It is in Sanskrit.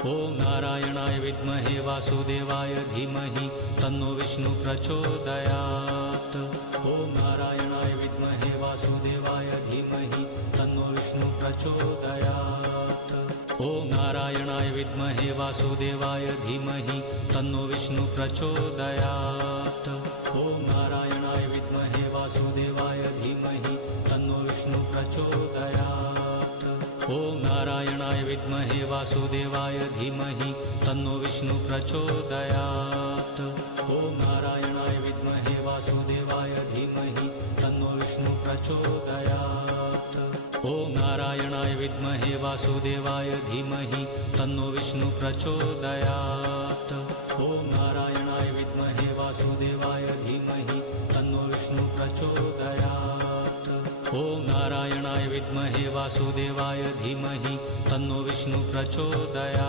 ॐ नारायणाय विद्महे वासुदेवाय धीमहि तन्नो विष्णु प्रचोदयात्। ॐ नारायणाय विद्महे वासुदेवाय धीमहि तन्नो विष्णु प्रचोदयात्। ॐ नारायणाय विद्महे वासुदेवाय धीमहि तन्नो विष्णु प्रचोदयात्। ॐ नारायणाय विद्महे वासुदेवाय धीमहि तन्नो विष्णु प्रचोदयात्। ॐ नारायणाय विद्महे वासुदेवाय धीमहि तन्नो विष्णु प्रचोदयात्। ॐ नारायणाय विद्महे वासुदेवाय धीमहि तन्नो विष्णु प्रचोदयात्। ॐ नारायणाय विद्महे वासुदेवाय धीमहि तन्नो विष्णु प्रचोदयात्। ॐ नारायणाय विद्महे वासुदेवाय धीमहि तन्नो विष्णु प्रचोदयात्। ॐ नारायणाय विद्महे वासुदेवाय धीमहि तन्नो विष्णु प्रचोदयात्।